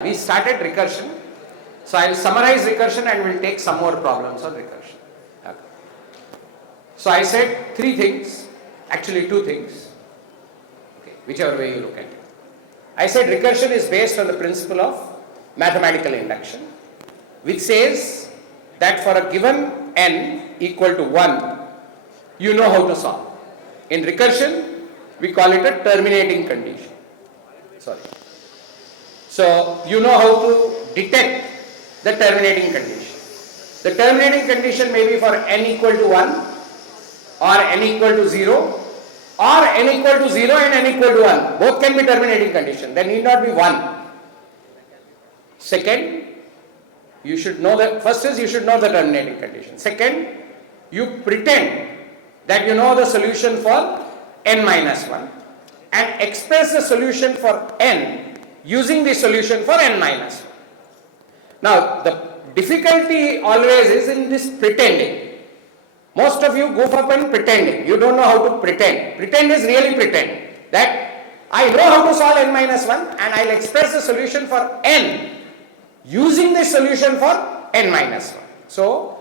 We started recursion, so I will summarize recursion and we'll take some more problems on recursion. Okay. So I said three things, actually two things, okay, whichever way you look at it. I said recursion is based on the principle of mathematical induction, which says that for a given n equal to 1, you know how to solve. In recursion, we call it a terminating condition. Sorry. So you know how to detect the terminating condition. The terminating condition may be for n equal to 1 or n equal to 0 or n equal to 0 and n equal to 1. Both can be terminating condition. There need not be one. Second, you should know that, first is you should know the terminating condition. Second, you pretend that you know the solution for n minus 1 and express the solution for n using the solution for n minus 1. Now, the difficulty always is in this pretending. Most of you goof up in pretending. You don't know how to pretend. Pretend is really pretend. That I know how to solve n minus 1 and I'll express the solution for n using the solution for n minus 1. So,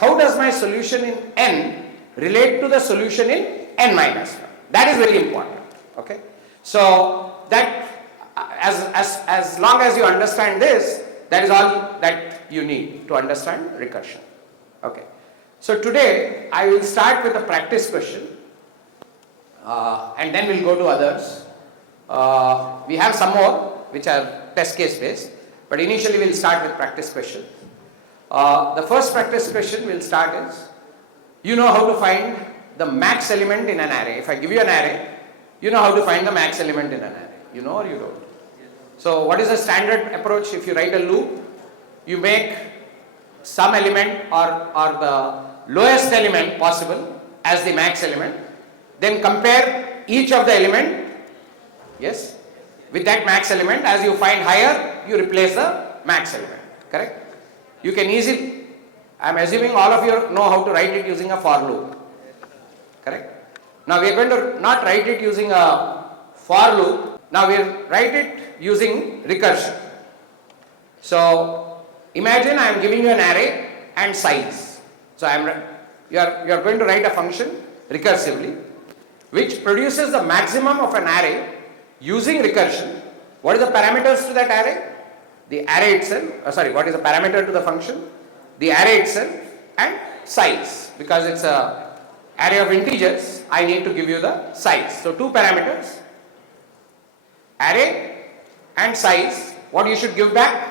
how does my solution in n relate to the solution in n minus 1? That is very important. Okay. So, that as long as you understand this, that is all that you need to understand recursion. Okay. So today I will start with a practice question and then we'll go to others. We have some more which are test case based, but initially we'll start with practice question. The first practice question we'll start is, you know how to find the max element in an array. If I give you an array, you know how to find the max element in an array. You know or you don't? So what is the standard approach? If you write a loop, you make some element or the lowest element possible as the max element, then compare each of the element, yes, with that max element. As you find higher, you replace the max element, correct? You can easily, I am assuming all of you know how to write it using a for loop, correct? Now we are going to not write it using a for loop. Now we will write it using recursion. So imagine I am giving you an array and size. So you are going to write a function recursively which produces the maximum of an array using recursion. What is the parameters to that array? The array itself, what is the parameter to the function? The array itself and size. Because it's a array of integers, I need to give you the size. So two parameters, array and size. What you should give back?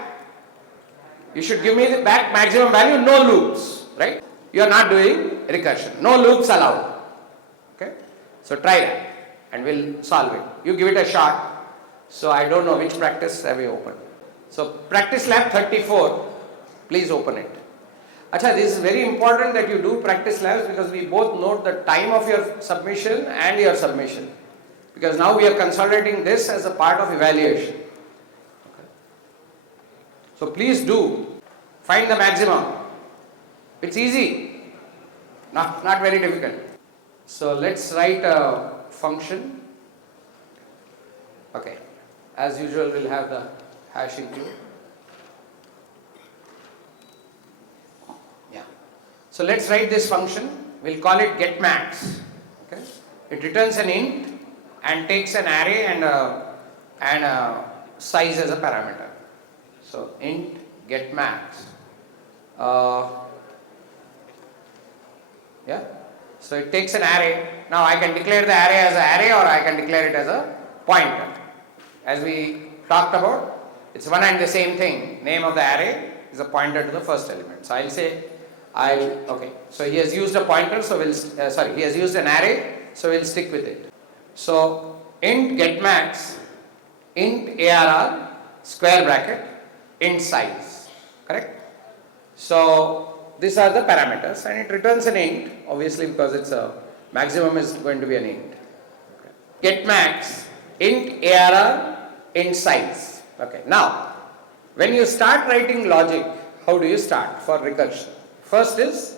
You should give me the back maximum value, no loops, right? You are not doing recursion. No loops allowed. Okay? So try that and we'll solve it. You give it a shot. So I don't know which practice have you opened. So practice lab 34, please open it. Acha, this is very important that you do practice labs because we both note the time of your submission and your submission. Because now we are consolidating this as a part of evaluation. Okay. So please do find the maximum. It's easy, not very difficult. So let's write a function. Okay, as usual we'll have the hash include. Yeah. So let's write this function. We'll call it getMax. Okay. It returns an int and takes an array and a size as a parameter. So int getMax. Yeah. So it takes an array. Now I can declare the array as an array or I can declare it as a pointer. As we talked about, it's one and the same thing. Name of the array is a pointer to the first element. So I'll say, okay. So he has used a pointer, so he has used an array, so we'll stick with it. So int getMax, int arr, square bracket, int size, correct? So these are the parameters and it returns an int, obviously because it's a maximum is going to be an int. Okay. GetMax, int arr, int size. Okay. Now, when you start writing logic, how do you start for recursion? First is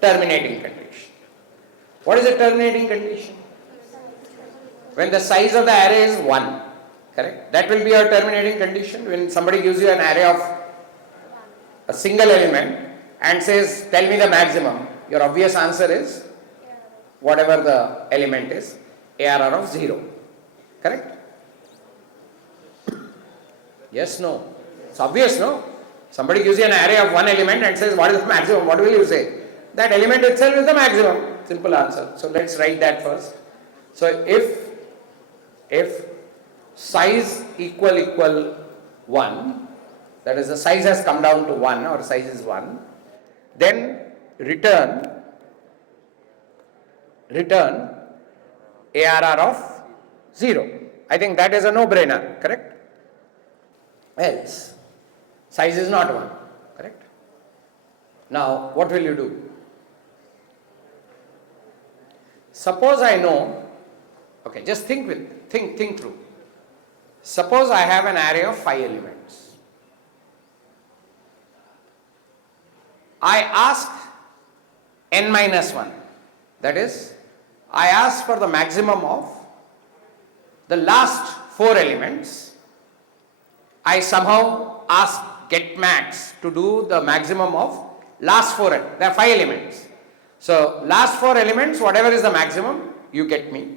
terminating condition. What is a terminating condition? When the size of the array is 1. Correct? That will be our terminating condition. When somebody gives you an array of a single element and says, tell me the maximum, your obvious answer is whatever the element is, ARR of 0. Correct? Yes, no? It's obvious, no? Somebody gives you an array of one element and says, what is the maximum? What will you say? That element itself is the maximum. Simple answer. So let's write that first. So if size equal 1, that is the size has come down to 1 or size is 1, then return ARR of 0. I think that is a no-brainer, correct? Else, size is not 1, correct? Now, what will you do? Suppose I know, okay, just think through. Suppose I have an array of 5 elements. I ask n minus 1, that is, I ask for the maximum of the last 4 elements. I somehow ask get max to do the maximum of last 4, there are 5 elements. So last 4 elements, whatever is the maximum, you get me.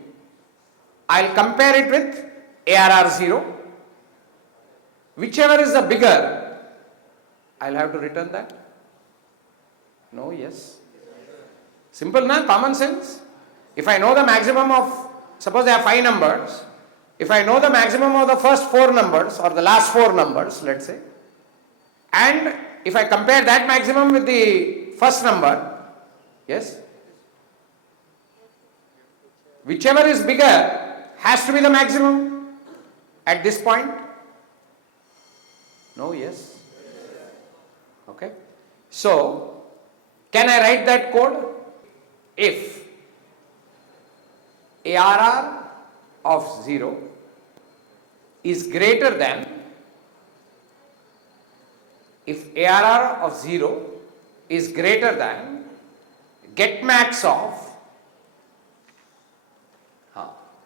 I'll compare it with ARR 0. Whichever is the bigger, I'll have to return that. No, yes. Simple, na? Common sense. If I know the maximum of, suppose there are 5 numbers, if I know the maximum of the first 4 numbers or the last 4 numbers, let's say, and if I compare that maximum with the first number, yes, whichever is bigger has to be the maximum at this point. No, yes. Okay. So, can I write that code? If ARR of 0 is greater than, if ARR of 0 is greater than get max of,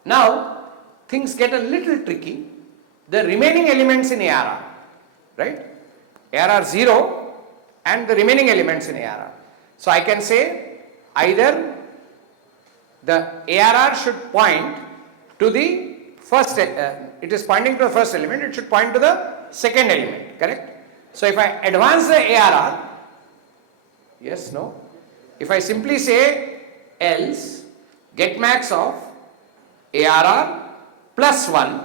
now things get a little tricky, the remaining elements in ARR, right? ARR 0 and the remaining elements in ARR. So I can say either the ARR should point to the first, it is pointing to the first element, it should point to the second element, correct? So if I advance the ARR, yes, no? If I simply say else get max of ARR plus 1,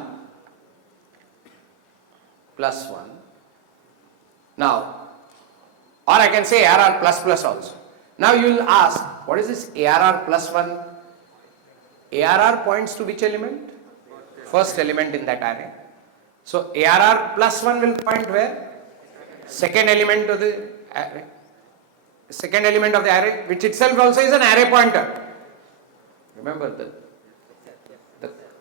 now, or I can say ARR plus plus also. Now you will ask, what is this ARR plus 1? ARR points to which element? First element in that array. So ARR plus 1 will point where? Second element of the array. Second element of the array, which itself also is an array pointer. Remember,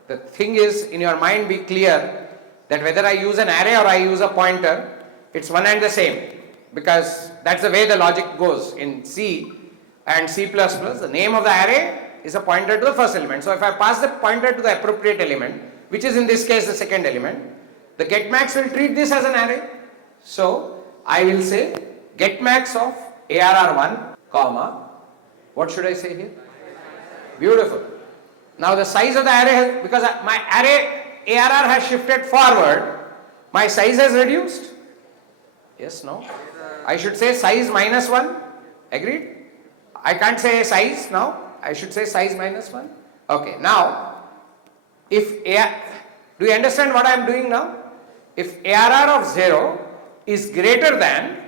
the thing is, in your mind be clear that whether I use an array or I use a pointer, it's one and the same, because that's the way the logic goes. In C and C++, the name of the array is a pointer to the first element. So if I pass the pointer to the appropriate element, which is in this case the second element, the getMax will treat this as an array. So I will say getMax of ARR1, comma, what should I say here? Beautiful. Now the size of the array has, because my array ARR has shifted forward, my size has reduced. Yes, no? I should say size minus 1. Agreed? I can't say size now. I should say size minus 1. Okay, now, if do you understand what I am doing now? If ARR of 0 is greater than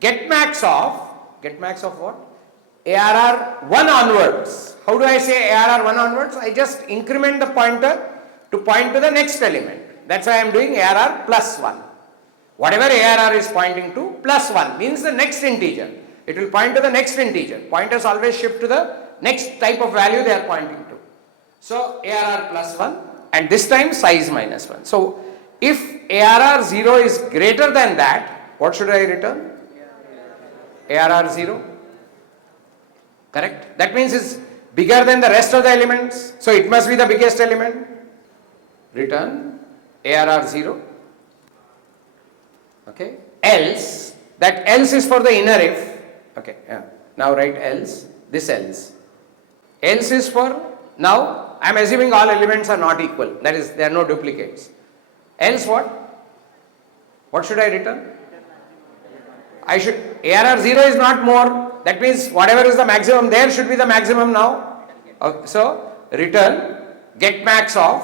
getMax of what? ARR 1 onwards. How do I say ARR 1 onwards? I just increment the pointer to point to the next element. That's why I am doing ARR plus 1. Whatever ARR is pointing to, plus 1 means the next integer. It will point to the next integer. Pointers always shift to the next type of value they are pointing to. So ARR plus 1 and this time size minus 1. So if ARR 0 is greater than that, what should I return? ARR 0. Correct? That means it's bigger than the rest of the elements. So it must be the biggest element. Return ARR 0. Okay. Else, that else is for the inner if. Okay. Yeah. Now write else. This else. Else is for, now I am assuming all elements are not equal. That is, there are no duplicates. Else what? What should I return? I should, ARR 0 is not more. That means whatever is the maximum there should be the maximum now. Okay. So return get max of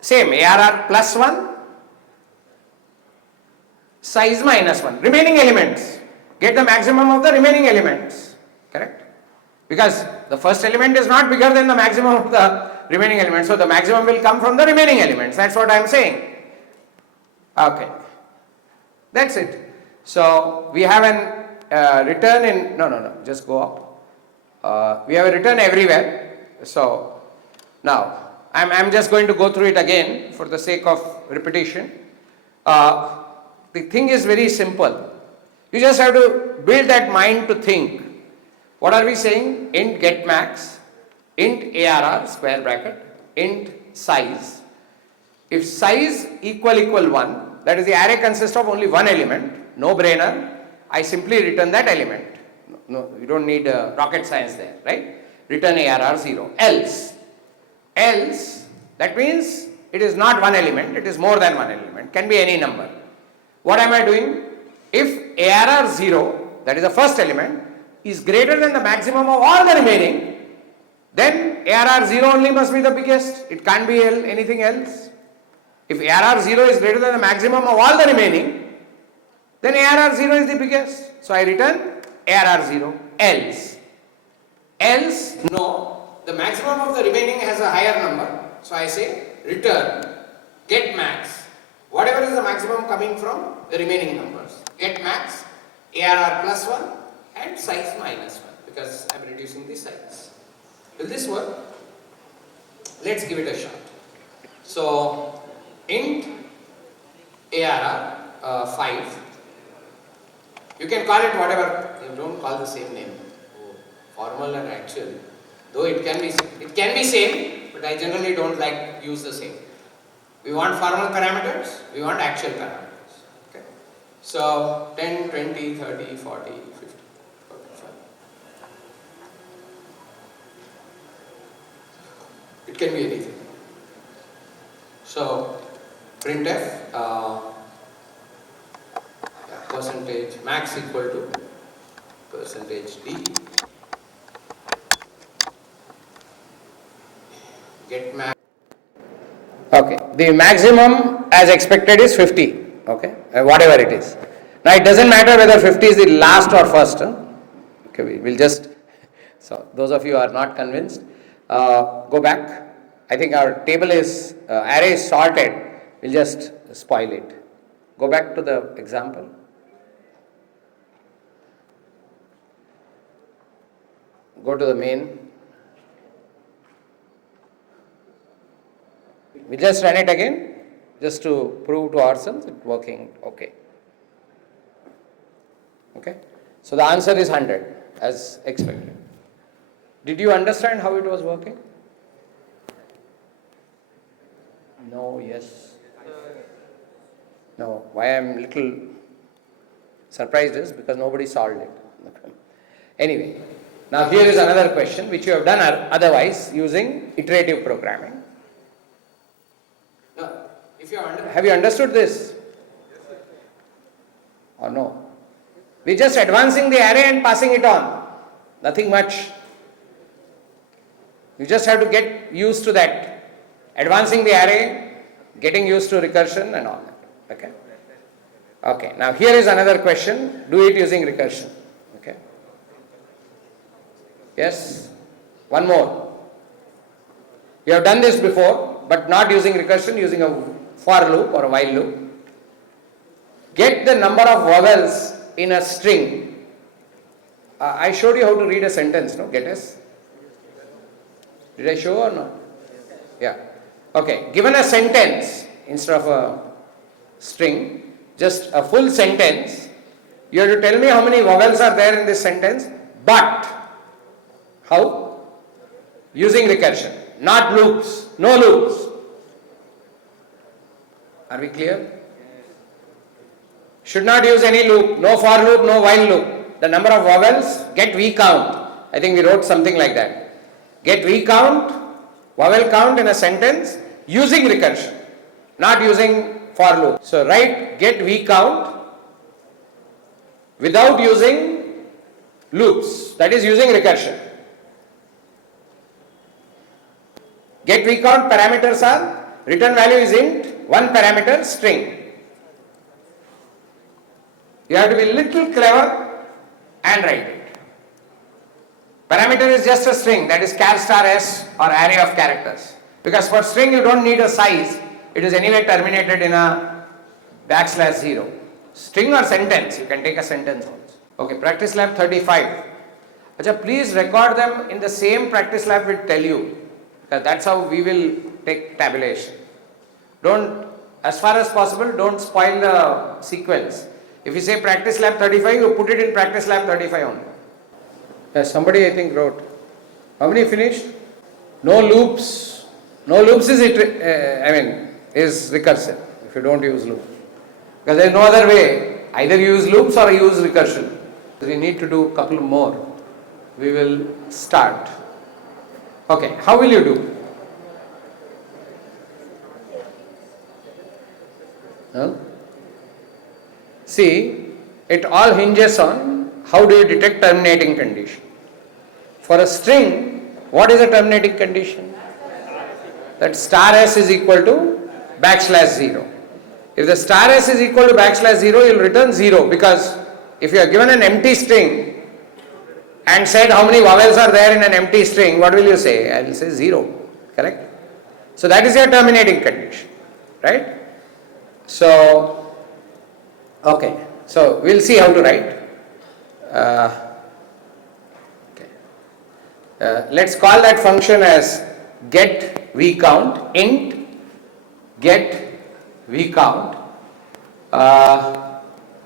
same ARR plus 1, size minus 1, remaining elements. Get the maximum of the remaining elements. Correct? Because the first element is not bigger than the maximum of the remaining elements. So the maximum will come from the remaining elements. That's what I am saying. Okay. That's it. So we have an return in, no, just go up. We have a return everywhere. So now I'm just going to go through it again for the sake of repetition. The thing is very simple. You just have to build that mind to think. What are we saying? Int get max, int ARR square bracket, int size. If size equal 1, that is the array consists of only one element, no brainer, I simply return that element. No, you don't need rocket science there, right? Return ARR 0. Else, that means it is not one element, it is more than one element, can be any number. What am I doing? If ARR 0, that is the first element, is greater than the maximum of all the remaining, then ARR 0 only must be the biggest. It can't be anything else. If ARR 0 is greater than the maximum of all the remaining, then ARR 0 is the biggest. So I return ARR 0. Else, no, the maximum of the remaining has a higher number. So I say return get max, whatever is the maximum coming from the remaining numbers. Get max, ARR plus 1 and size minus 1 because I am reducing the size. Will this work? Let's give it a shot. So int ARR 5. You can call it whatever, you don't call the same name. Formal and actual. Though it can be same, but I generally don't like use the same. We want formal parameters, we want actual parameters. Okay. So 10, 20, 30, 40, 50, 45. It can be anything. So printf percentage max equal to percentage d get max. Okay, the maximum as expected is 50. Okay, whatever it is. Now it doesn't matter whether 50 is the last or first. Okay, we will just. So those of you who are not convinced, go back. I think our table is array is sorted. We'll just spoil it. Go back to the example. Go to the main. We just run it again, just to prove to ourselves it's working okay. Okay. So the answer is 100 as expected. Did you understand how it was working? No, yes. No. Why I am little surprised is because nobody solved it. Anyway, now here is another question which you have done otherwise using iterative programming. Now, if you have you understood this? Or no? We are just advancing the array and passing it on. Nothing much. You just have to get used to that. Advancing the array, getting used to recursion and all that. Okay? Okay. Now here is another question. Do it using recursion. Okay? Yes? One more. You have done this before, but not using recursion, using a for loop or a while loop. Get the number of vowels in a string. I showed you how to read a sentence, no? Get us? Did I show or no? Yeah. Okay. Given a sentence instead of a string, just a full sentence, you have to tell me how many vowels are there in this sentence, but how? Using recursion. not loops, no loops. Are we clear? Should not use any loop, no for loop, no while loop. The number of vowels, get V count. I think we wrote something like that. Get V count, vowel count in a sentence using recursion, not using for loop. So write get V count without using loops, that is using recursion. Get V count parameters are return value is int, one parameter string. You have to be little clever and write it. Parameter is just a string, that is char star s or array of characters. Because for string you don't need a size, it is anyway terminated in a \0. String or sentence, you can take a sentence also. Okay, practice lab 35. Acha, please record them in the same practice lab will tell you, because that's how we will take tabulation. Don't, as far as possible, don't spoil the sequence. If you say practice lab 35, you put it in practice lab 35 only. Yes, somebody I think wrote. How many finished? No loops. No loops is is recursive if you don't use loops. Because there is no other way. Either you use loops or you use recursion. We need to do a couple more. We will start. Okay, how will you do? Huh? See, it all hinges on how do you detect terminating condition. For a string, what is a terminating condition? That star s is equal to \0. If the star s is equal to \0, you will return 0, because if you are given an empty string and said how many vowels are there in an empty string, what will you say? I will say 0, correct? So that is your terminating condition, right? So, okay, so we will see how to write. Let's call that function as get V count, int get V count.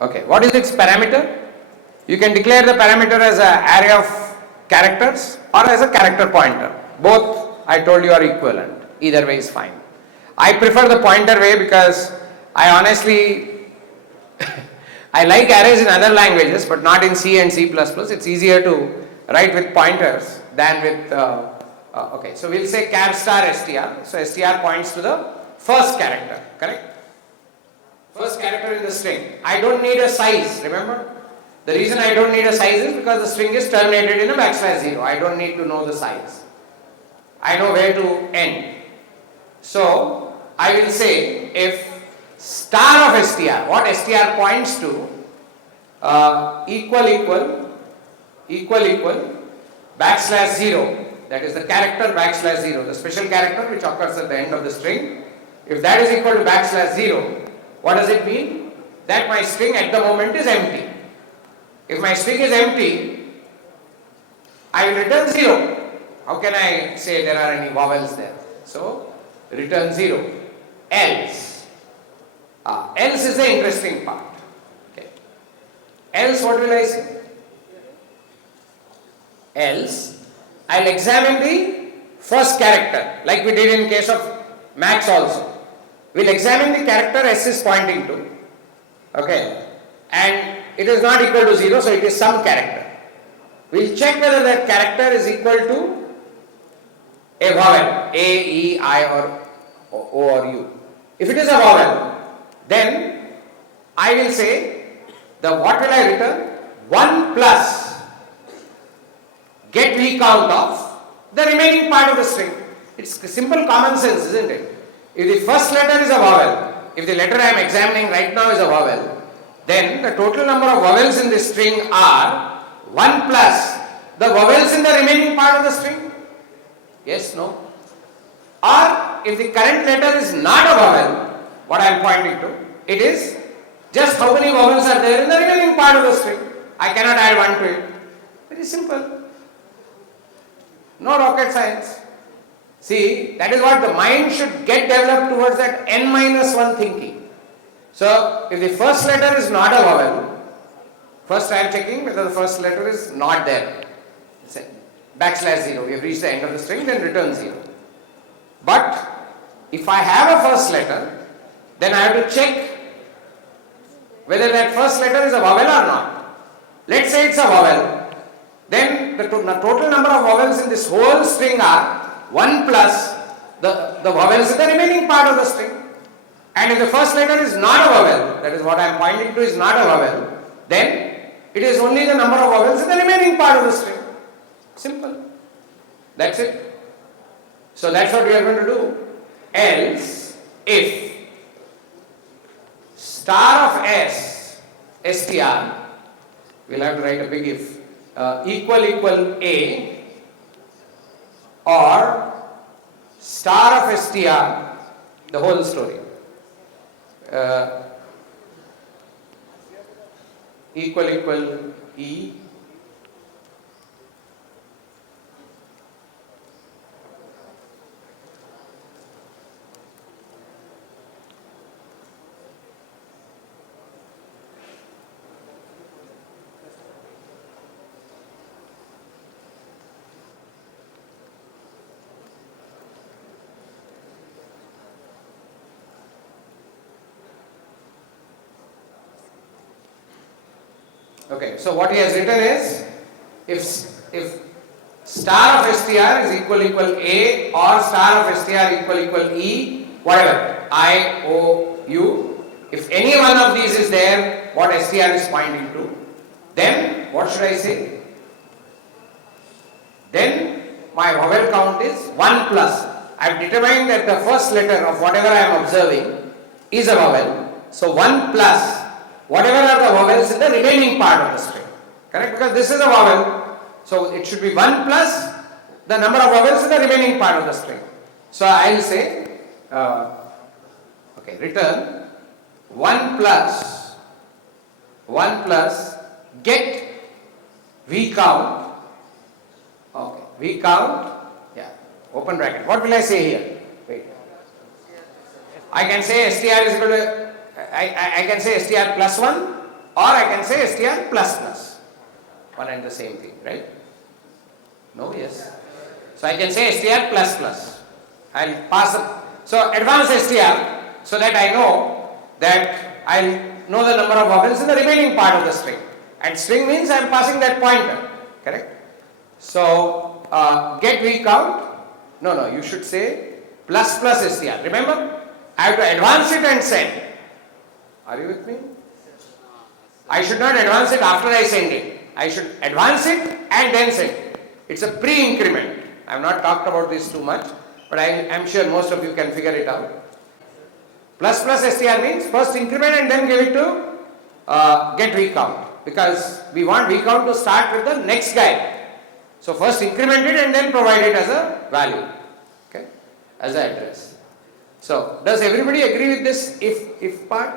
Okay, what is its parameter? You can declare the parameter as an array of characters or as a character pointer. Both I told you are equivalent. Either way is fine. I prefer the pointer way because I honestly I like arrays in other languages but not in C and C++. It's easier to write with pointers than with okay, so we'll say char star str. So str points to the first character, correct? First character in the string. I don't need a size, remember? The reason I don't need a size is because the string is terminated in a \0. I don't need to know the size. I know where to end. So I will say if star of str, what str points to, equal \0, that is the character \0, the special character which occurs at the end of the string. If that is equal to \0, what does it mean? That my string at the moment is empty. If my string is empty, I will return 0. How can I say there are any vowels there? So, return 0. Else. Else is the interesting part. Okay. Else, what will I say? Else, I will examine the first character, like we did in case of Max also. We will examine the character S is pointing to. Okay. And it is not equal to 0, so it is some character. We will check whether that character is equal to a vowel, A, E, I or O or U. If it is a vowel, then I will say, what will I return? 1 plus get V count of the remaining part of the string. It's simple common sense, isn't it? If the first letter is a vowel, if the letter I am examining right now is a vowel, then the total number of vowels in this string are 1 plus the vowels in the remaining part of the string. Yes, no? Or if the current letter is not a vowel, what I am pointing to, it is just how many vowels are there in the remaining part of the string. I cannot add 1 to it. Very simple. No rocket science. See, that is what the mind should get developed towards, that n-1 thinking. So, if the first letter is not a vowel, first I am checking whether the first letter is not there. Say \0, we have reached the end of the string, then return 0. But if I have a first letter, then I have to check whether that first letter is a vowel or not. Let's say it's a vowel. Then the total number of vowels in this whole string are 1 plus the vowels in the remaining part of the string. And if the first letter is not a vowel, that is what I am pointing to is not a vowel, then it is only the number of vowels in the remaining part of the string. Simple. That's it. So that's what we are going to do. Else, if star of s, str, we'll have to write a big if, equal a, or star of str, the whole story, equal e, okay, so what he has written is, if star of str is equal a or star of str equal e, whatever, I, O, U, if any one of these is there, what str is pointing to, then what should I say? Then my vowel count is 1 plus. I have determined that the first letter of whatever I am observing is a vowel. So 1 plus whatever are the vowels in the remaining part of the string. Correct? Because this is a vowel. So it should be 1 plus the number of vowels in the remaining part of the string. So I will say, return 1 plus get v count. Okay, v count, yeah, open bracket. What will I say here? Wait. I can say str is equal to, I can say str plus 1 or I can say str plus plus. One and the same thing, right? No, yes. So I can say str plus plus. I'll pass up. So advance str so that I know that I'll know the number of vowels in the remaining part of the string. And string means I'm passing that pointer, correct? So get v count. No, you should say plus plus str. Remember, I have to advance it and send. Are you with me? I should not advance it after I send it. I should advance it and then send it. It's a pre-increment. I have not talked about this too much, but I am sure most of you can figure it out. Plus plus str means first increment and then give it to get v count, because we want v count to start with the next guy. So first increment it and then provide it as a value, okay, as an address. So does everybody agree with this if part?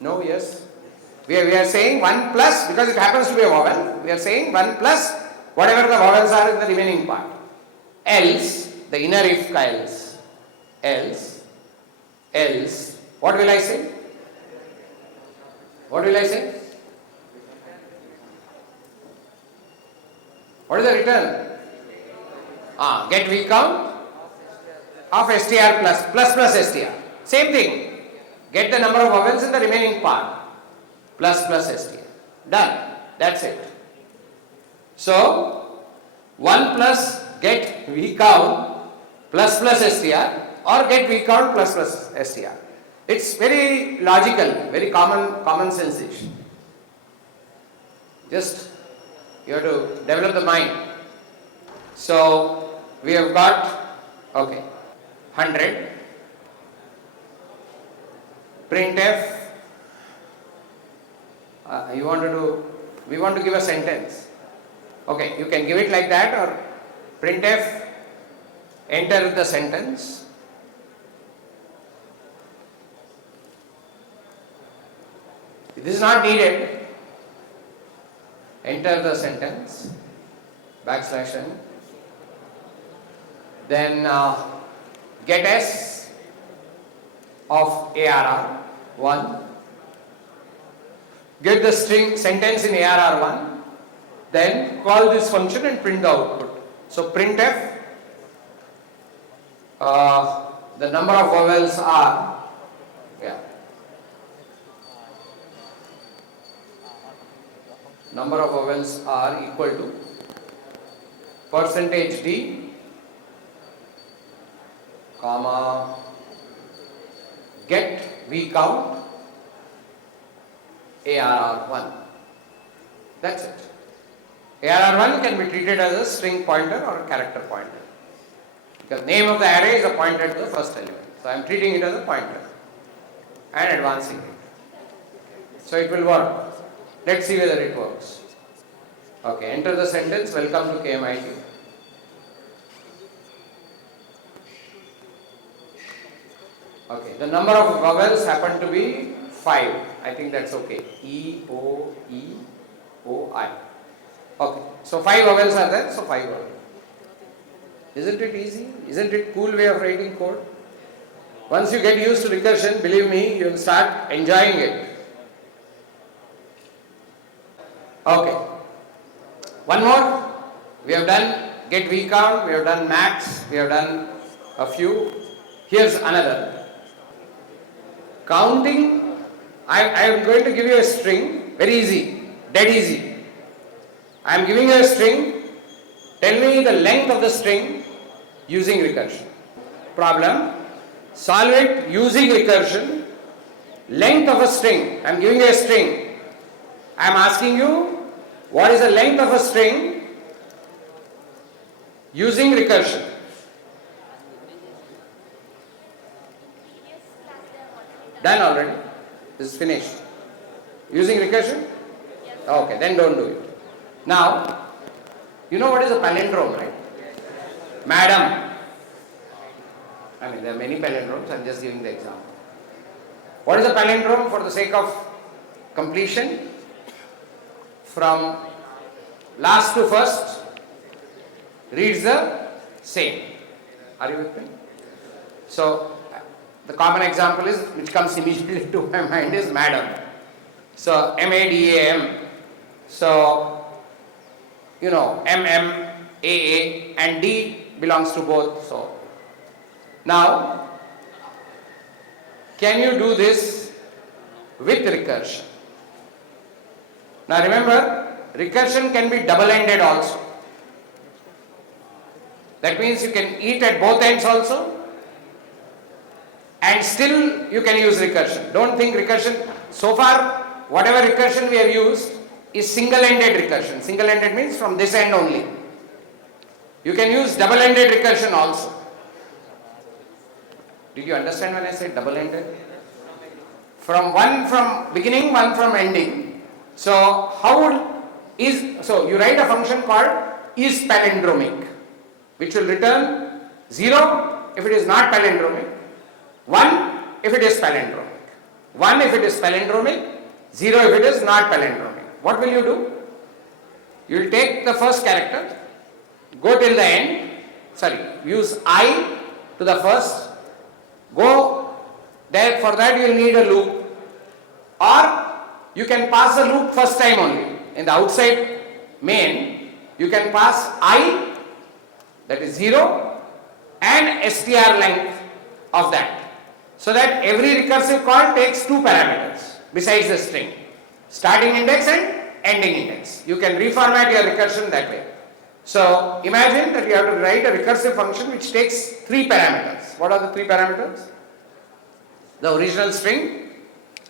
No, yes. We are saying 1 plus, because it happens to be a vowel, we are saying 1 plus whatever the vowels are in the remaining part. Else, the inner if else, what will I say? What will I say? What is the return? Get v count of str plus str. Same thing. Get the number of vowels in the remaining part. Plus str. Done. That's it. So 1 plus get v count plus str or get v count plus str. It's very logical, very common sense-ish. Just you have to develop the mind. So we have got 100. Printf. We want to give a sentence. Okay, you can give it like that, or printf, enter the sentence. This is not needed. Enter the sentence, \n. Then get s of arr 1. Get the string sentence in arr1. Then call this function and print the output. So printf The number of vowels are, number of vowels are equal to percentage D, comma, get V count, ARR1. That's it. ARR1 can be treated as a string pointer or a character pointer, because name of the array is a pointer to the first element. So I am treating it as a pointer and advancing it. So it will work. Let's see whether it works. Okay, enter the sentence, welcome to KMIT. Okay, the number of vowels happen to be 5. I think that's okay. E, O, I. Okay, so 5 vowels are there, so 5 vowels. Isn't it easy? Isn't it cool way of writing code? Once you get used to recursion, believe me, you will start enjoying it. Okay. One more. We have done get V count, we have done max, we have done a few. Here's another. Counting, I am going to give you a string, very easy, dead easy. I am giving you a string, tell me the length of the string using recursion. Problem, solve it using recursion, length of a string, I am giving you a string. I am asking you, what is the length of a string using recursion? Done already. This is finished. Using recursion? Okay, then don't do it. Now, you know what is a palindrome, right? Madam. I mean, there are many palindromes. I am just giving the example. What is a palindrome for the sake of completion? From last to first reads the same. Are you with me? So, the common example is, which comes immediately to my mind, is madam. So, M-A-D-A-M. So, you know, M-M-A-A and D belongs to both. So, now, can you do this with recursion? Now remember, recursion can be double-ended also. That means you can eat at both ends also, and still you can use recursion. Don't think recursion, so far whatever recursion we have used is single-ended recursion. Single-ended means from this end only. You can use double-ended recursion also. Did you understand when I said double-ended? One from beginning, one from ending. So so you write a function called is palindromic, which will return 0 if it is not palindromic, 1 if it is palindromic, 1 if it is palindromic, 0 if it is not palindromic. What will you do? You will take the first character, go till the end, use I to the first, go there, for that you will need a loop, or you can pass the loop first time only. In the outside main, you can pass I, that is 0, and str length of that. So that every recursive call takes 2 parameters besides the string. Starting index and ending index. You can reformat your recursion that way. So imagine that you have to write a recursive function which takes 3 parameters. What are the 3 parameters? The original string,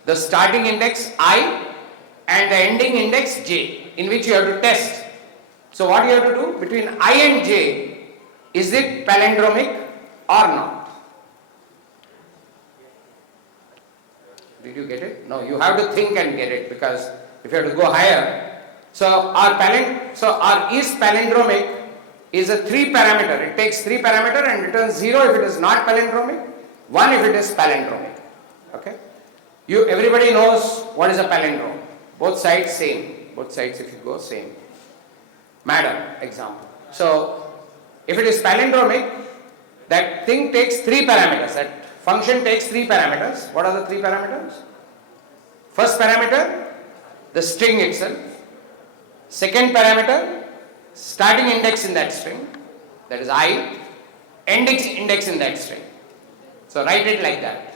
the starting index I, and the ending index j, in which you have to test. So what you have to do between I and j, is it palindromic or not? Did you get it? No, you have to think and get it, because if you have to go higher. So our is palindromic is a 3 parameter. It takes 3 parameter and returns 0 if it is not palindromic, 1 if it is palindromic. Okay? Everybody knows what is a palindrome. Both sides same. Both sides, if you go, same. Madam, example. So, if it is palindromic, that thing takes 3 parameters. That function takes 3 parameters. What are the 3 parameters? First parameter, the string itself. Second parameter, starting index in that string, that is I. index in that string. So write it like that.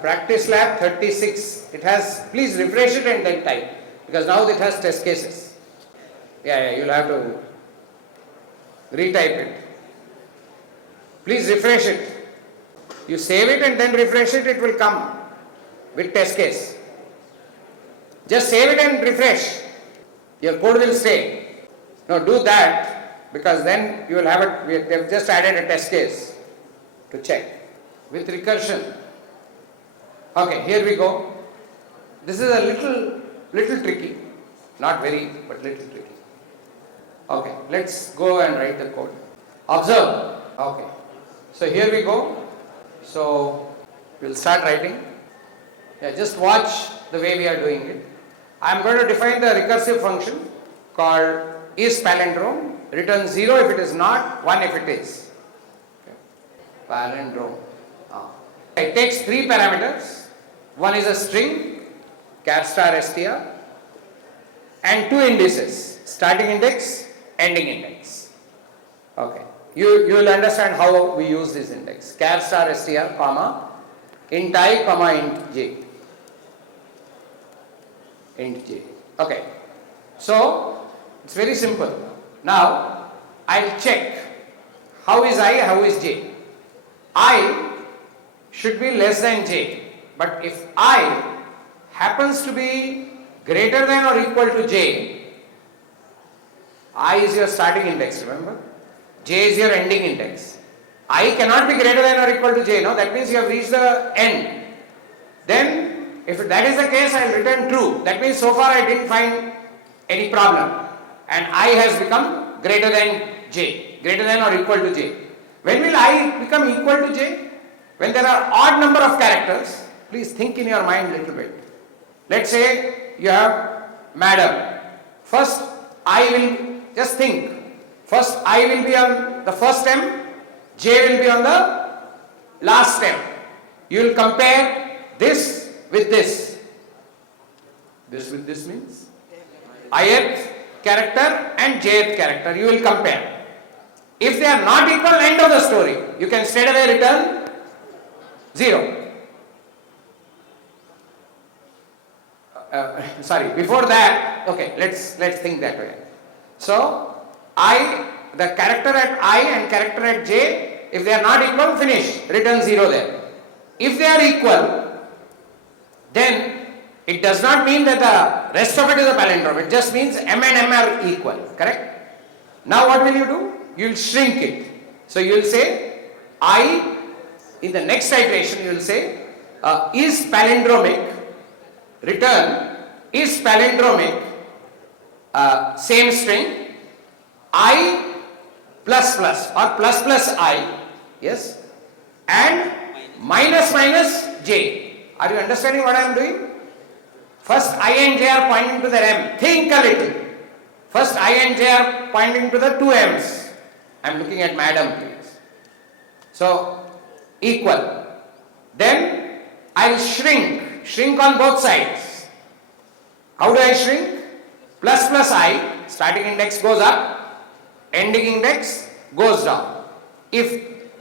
Practice lab 36. It has, please refresh it and then type, because now it has test cases. Yeah, you'll have to retype it. Please refresh it. You save it and then refresh it, it will come with test case. Just save it and refresh. Your code will stay. Now do that, because then you will have it. We have just added a test case to check with recursion. Okay, here we go. This is a little tricky, not very, but little tricky. Okay, let's go and write the code. Observe. Okay, so here we go. So we'll start writing. Yeah, just watch the way we are doing it. I'm going to define the recursive function called is palindrome. Return 0 if it is not, 1 if it is. Okay. Palindrome. It takes 3 parameters. One is a string, char star str, and 2 indices, starting index, ending index. Okay. You will understand how we use this index. Char star str, comma, int I, comma, int j. Int j. Okay. So, it's very simple. Now, I'll check how is I, how is j. I should be less than j. But if I happens to be greater than or equal to j, I is your starting index, remember? J is your ending index. I cannot be greater than or equal to j, no? That means you have reached the end. Then, if that is the case, I will return true. That means so far I didn't find any problem. And I has become greater than j, greater than or equal to j. When will I become equal to j? When there are odd number of characters. Please think in your mind a little bit. Let's say you have madam. First I will, just think, first I will be on the first stem, j will be on the last stem. You will compare this with this. This with this means ith character and jth character. You will compare. If they are not equal, end of the story. You can straight away return 0. Sorry, before that, okay, let's think that way. So, the character at I and character at j, if they are not equal, finish, return 0 there. If they are equal, then it does not mean that the rest of it is a palindrome. It just means m and m are equal, correct? Now what will you do? You will shrink it. So you will say, I, in the next iteration you will say, is palindromic, return is palindromic, same string, I plus plus or plus plus I, yes, and minus minus j. Are you understanding what I am doing? First I and j are pointing to the m. Think a little. First I and j are pointing to the 2 m's. I am looking at madam, please. So, equal. Then I will shrink on both sides. How do I shrink? Plus plus I, starting index goes up, ending index goes down.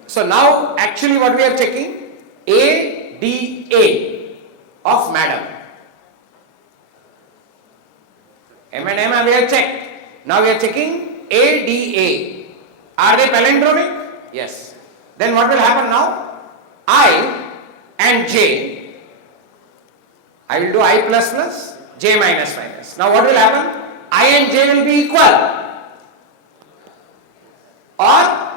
So now actually what we are checking? ADA of madam. M and M we have checked. Now we are checking ADA. Are they palindromic? Yes. Then what will happen now? I and j. I will do I plus plus, j minus minus. Now what will happen? I and j will be equal. Or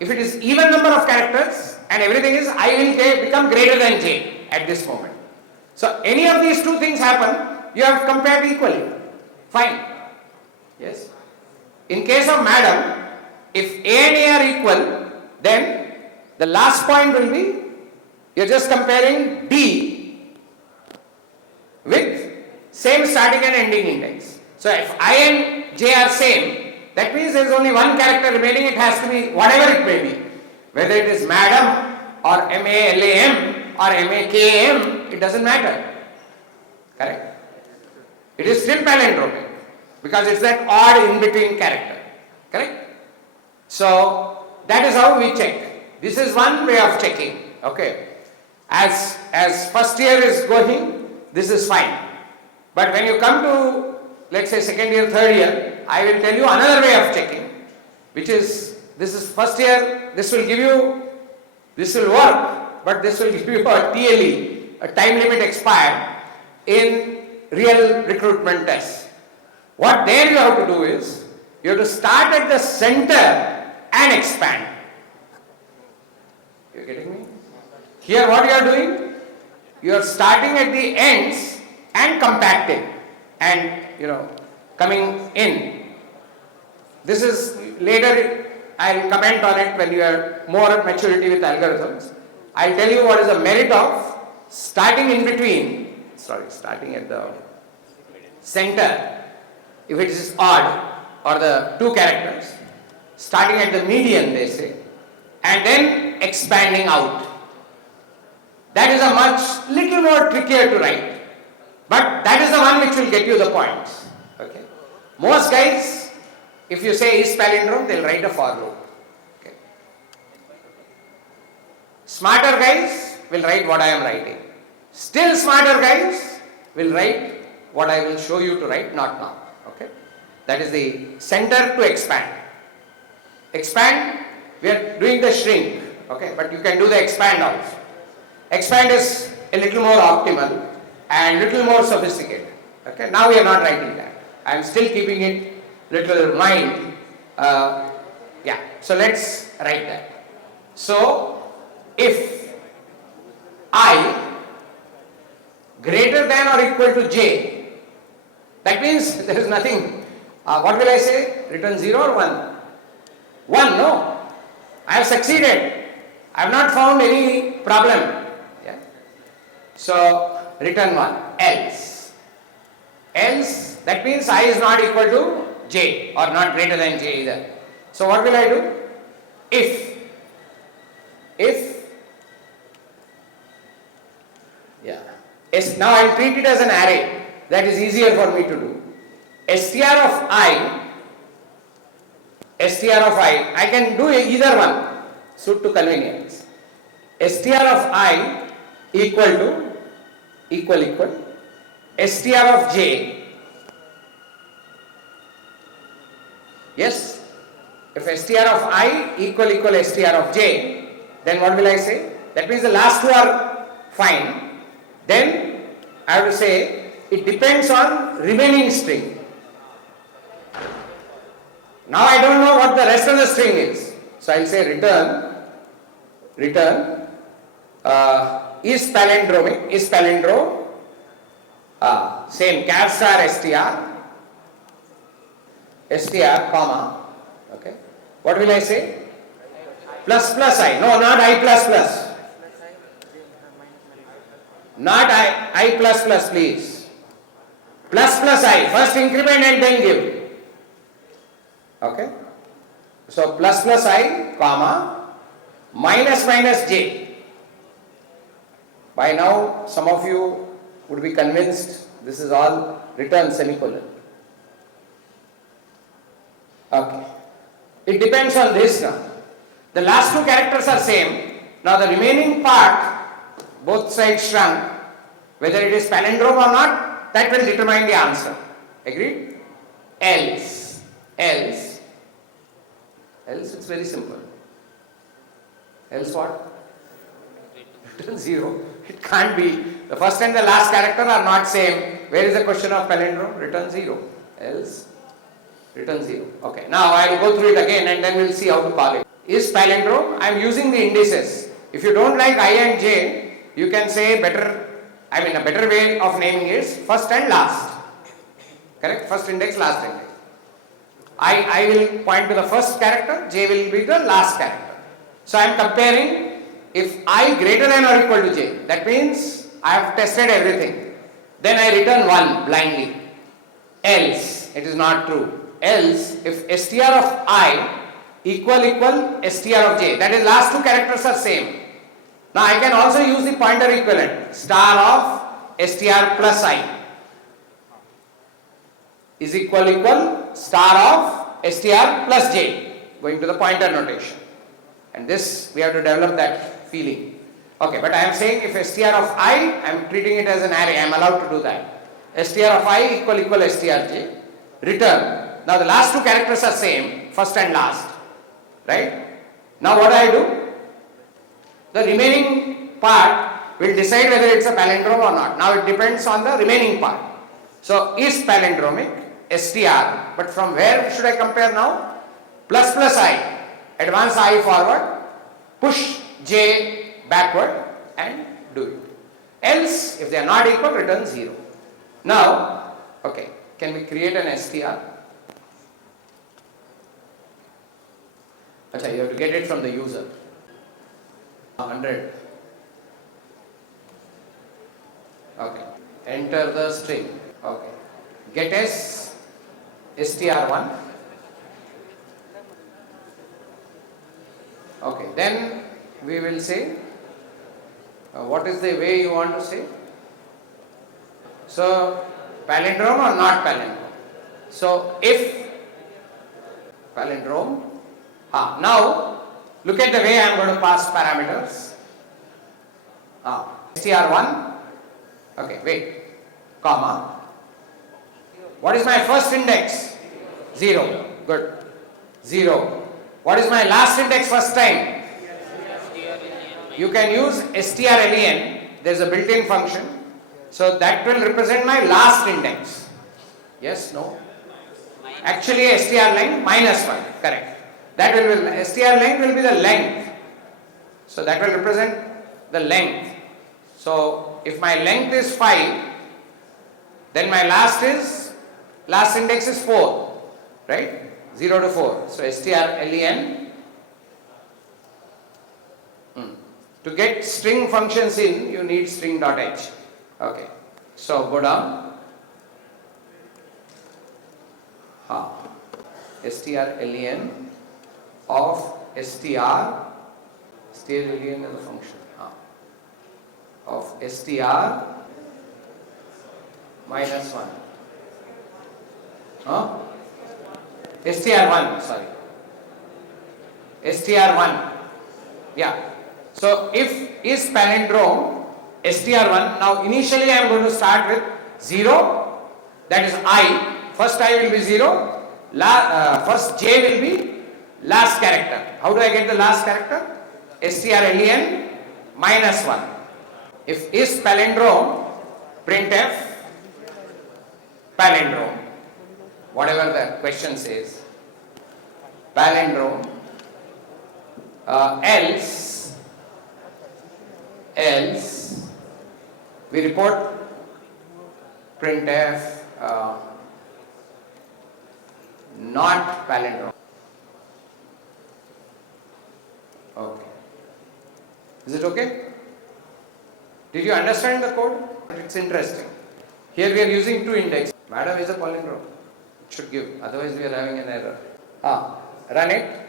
if it is even number of characters and everything is, I will become greater than j at this moment. So any of these two things happen, you have compared equally. Fine. Yes. In case of madam, if a and a are equal, then the last point will be, you are just comparing d with same starting and ending index. So if I and j are same, that means there is only one character remaining. It has to be whatever it may be. Whether it is madam or MALAM or MAKAM, it doesn't matter. Correct? It is still palindromic because it's that odd in between character. Correct? So that is how we check. This is one way of checking. Okay. As first year is going, this is fine. But when you come to, let's say, second year, third year, I will tell you another way of checking, which is, this is first year, this will give you, this will work, but this will give you a TLE, a time limit expired, in real recruitment tests. What there you have to do is, you have to start at the center and expand. You are getting me? Here what you are doing? You are starting at the ends and compacting and coming in. This is later I will comment on it when you are more maturity with algorithms. I will tell you what is the merit of starting in between, starting at the center if it is odd or the two characters, starting at the median they say, and then expanding out. That is a little more trickier to write, but that is the one which will get you the points. Okay. Most guys, if you say is palindrome, they'll write a for loop. Okay. Smarter guys will write what I am writing. Still smarter guys will write what I will show you to write, not now. Okay. That is the center to expand. Expand, we are doing the shrink, okay, but you can do the expand also. Expand is a little more optimal and little more sophisticated. Okay, now we are not writing that. I am still keeping it little mild. So let's write that. So if I greater than or equal to j, that means there is nothing. What will I say? Return 0 or 1? 1, no. I have succeeded. I have not found any problem. Yeah. So return 1. Else. Else, that means I is not equal to j or not greater than j either. So what will I do? If, now I will treat it as an array. That is easier for me to do. str of I, I can do either one, suit to convenience. str of I equal to, str of j. Yes? If str of I equal str of j, then what will I say? That means the last two are fine. Then I have to say it depends on remaining string. Now I don't know what the rest of the string is. So I will say return is palindrome, same char star str, comma, okay. What will I say? Plus I, no, not I plus plus. Not I plus plus, please. Plus I, first increment and then give. Okay. So plus I, comma, minus j. By now, some of you would be convinced this is all return semicolon. Okay. It depends on this now. The last two characters are same. Now the remaining part, both sides shrunk, whether it is palindrome or not, that will determine the answer. Agreed? Else it's very simple. Else what? Return 0. It can't be. The first and the last character are not same. Where is the question of palindrome? Return 0. Else return 0. Okay. Now I will go through it again and then we will see how to call it. Is palindrome? I am using the indices. If you don't like I and j, you can say a better way of naming is first and last. Correct? First index, last index. I will point to the first character, j will be the last character. So I am comparing if I greater than or equal to j. That means I have tested everything. Then I return 1 blindly. Else, it is not true. Else, if str of I equal str of j, that is last two characters are same. Now I can also use the pointer equivalent, star of str plus I is equal star of str plus j, going to the pointer notation. And this, we have to develop that feeling. Okay, but I am saying if str of I am treating it as an array, I am allowed to do that. Str of I equal strj, return. Now the last two characters are same, first and last, right? Now what do I do? The remaining part will decide whether it's a palindrome or not. Now it depends on the remaining part. So is palindromic, str, but from where should I compare now? Plus plus I, advance I forward, push j backward and do it. Else, if they are not equal, return 0. Now, okay, can we create an str? Achha, you have to get it from the user. 100. Okay. Enter the string. Okay. Get s str1. Okay. Then we will say what is the way you want to say? So palindrome or not palindrome? So if palindrome, now look at the way I am going to pass parameters. str1, okay, wait, comma. What is my first index? 0, good, 0. What is my last index first time? You can use strlen, there is a built-in function. So that will represent my last index. Yes, no? Actually strlen minus 1, correct. That will be, strlen will be the length. So that will represent the length. So if my length is 5, then my last index is 4, right? 0 to 4. So strlen. To get string functions in, you need string.h. Okay. So go down. strlen of strlen is a function. Of str minus 1. str1, sorry. str1. Yeah. So if is palindrome str1, now initially I am going to start with 0, that is I, first I will be 0, first j will be last character. How do I get the last character? strlen minus 1. If is palindrome, printf palindrome, whatever the question says, palindrome, else we report printf not palindrome. Okay. Is it okay? Did you understand the code? It's interesting. Here we are using 2 indexes. Madam is a palindrome. It should give. Otherwise we are having an error. Run it.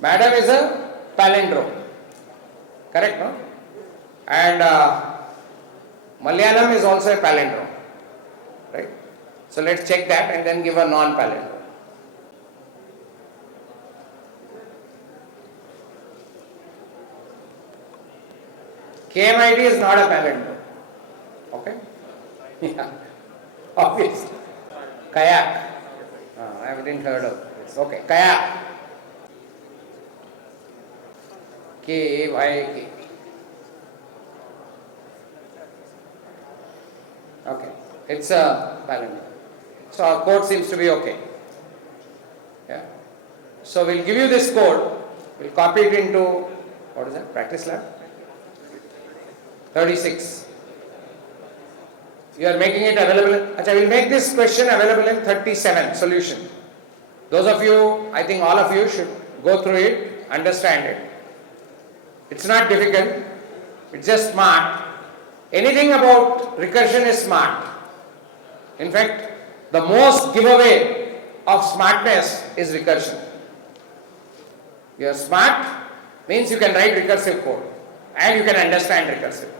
Madam is a palindrome. Correct, no? And Malayalam is also a palindrome. Right? So let's check that and then give a non-palindrome. KMID is not a palindrome. Okay? Yeah. Obviously. Kayak. I haven't heard of this. Okay. Kayak. K-A-Y-K. Okay. It's a palindrome. So our code seems to be okay. Yeah. So we'll give you this code. We'll copy it into, what is that? Practice lab? 36. You are making it available. Achha, we'll make this question available in 37 solution. Those of you, I think all of you should go through it, understand it. It's not difficult. It's just smart. Anything about recursion is smart. In fact, the most giveaway of smartness is recursion. You are smart means you can write recursive code and you can understand recursive.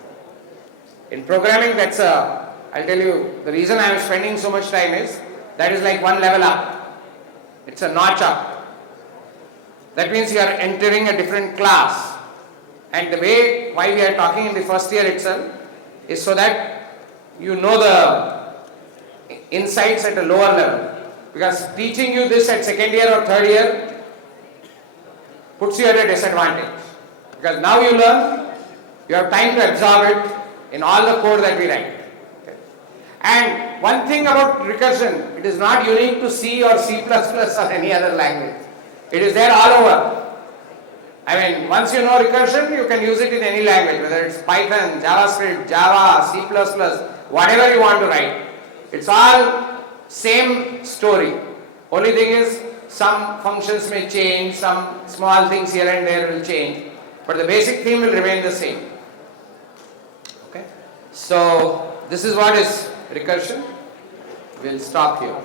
In programming, I'll tell you, the reason I am spending so much time is that is like one level up. It's a notch up. That means you are entering a different class. And the way why we are talking in the first year itself is so that you know the insights at a lower level. Because teaching you this at second year or third year puts you at a disadvantage. Because now you learn, you have time to absorb it in all the code that we write. Okay. And one thing about recursion, it is not unique to C or C++ or any other language. It is there all over. I mean, once you know recursion, you can use it in any language, whether it's Python, JavaScript, Java, C++, whatever you want to write. It's all same story. Only thing is, some functions may change, some small things here and there will change, but the basic theme will remain the same. Okay? So, this is what is recursion. We'll stop here.